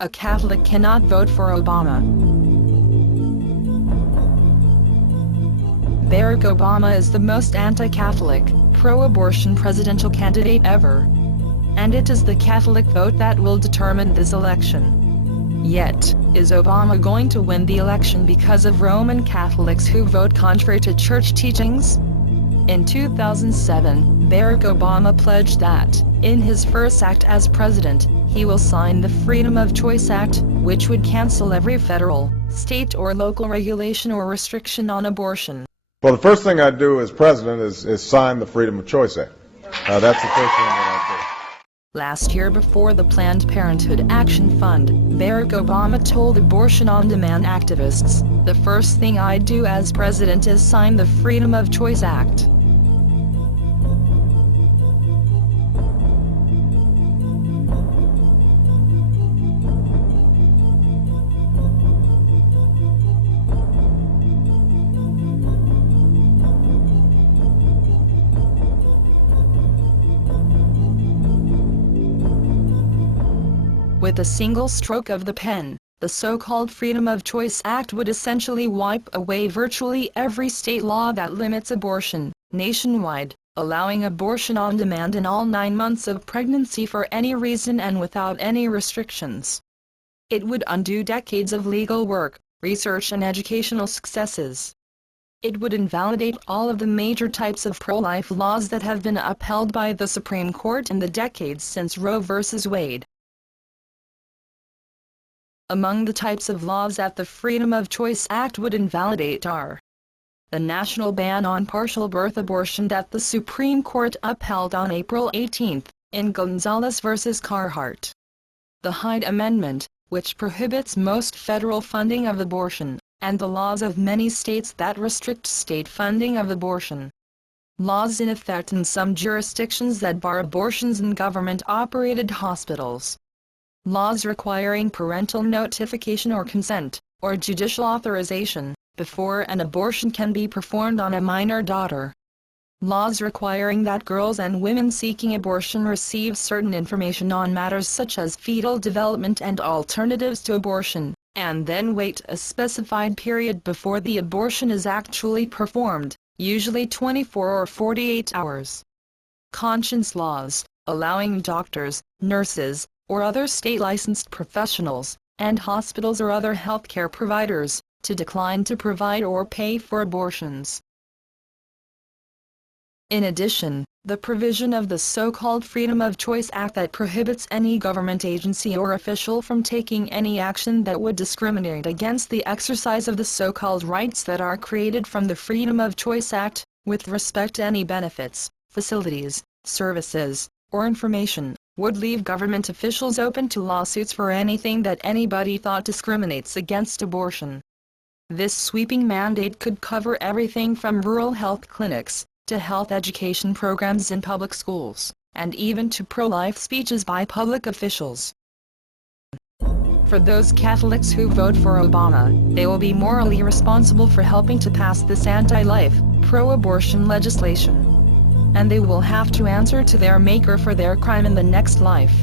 A Catholic cannot vote for Obama. Barack Obama is the most anti-Catholic, pro-abortion presidential candidate ever. And it is the Catholic vote that will determine this election. Yet, is Obama going to win the election because of Roman Catholics who vote contrary to church teachings? In 2007, Barack Obama pledged that, in his first act as president, he will sign the Freedom of Choice Act, which would cancel every federal, state or local regulation or restriction on abortion. Well, the first thing I'd do as president is sign the Freedom of Choice Act. That's the first thing that I'd do. Last year, before the Planned Parenthood Action Fund, Barack Obama told abortion on-demand activists, "The first thing I'd do as president is sign the Freedom of Choice Act." With a single stroke of the pen, the so-called Freedom of Choice Act would essentially wipe away virtually every state law that limits abortion, nationwide, allowing abortion on demand in all 9 months of pregnancy for any reason and without any restrictions. It would undo decades of legal work, research and educational successes. It would invalidate all of the major types of pro-life laws that have been upheld by the Supreme Court in the decades since Roe v. Wade. Among the types of laws that the Freedom of Choice Act would invalidate are the national ban on partial birth abortion that the Supreme Court upheld on April 18 in Gonzales v. Carhart, the Hyde Amendment, which prohibits most federal funding of abortion, and the laws of many states that restrict state funding of abortion. Laws in effect in some jurisdictions that bar abortions in government-operated hospitals. Laws requiring parental notification or consent, or judicial authorization, before an abortion can be performed on a minor daughter. Laws requiring that girls and women seeking abortion receive certain information on matters such as fetal development and alternatives to abortion, and then wait a specified period before the abortion is actually performed, usually 24 or 48 hours. Conscience laws, allowing doctors, nurses, or other state-licensed professionals, and hospitals or other healthcare providers, to decline to provide or pay for abortions. In addition, the provision of the so-called Freedom of Choice Act that prohibits any government agency or official from taking any action that would discriminate against the exercise of the so-called rights that are created from the Freedom of Choice Act, with respect to any benefits, facilities, services, or information, would leave government officials open to lawsuits for anything that anybody thought discriminates against abortion. This sweeping mandate could cover everything from rural health clinics, to health education programs in public schools, and even to pro-life speeches by public officials. For those Catholics who vote for Obama, they will be morally responsible for helping to pass this anti-life, pro-abortion legislation. And they will have to answer to their Maker for their crime in the next life.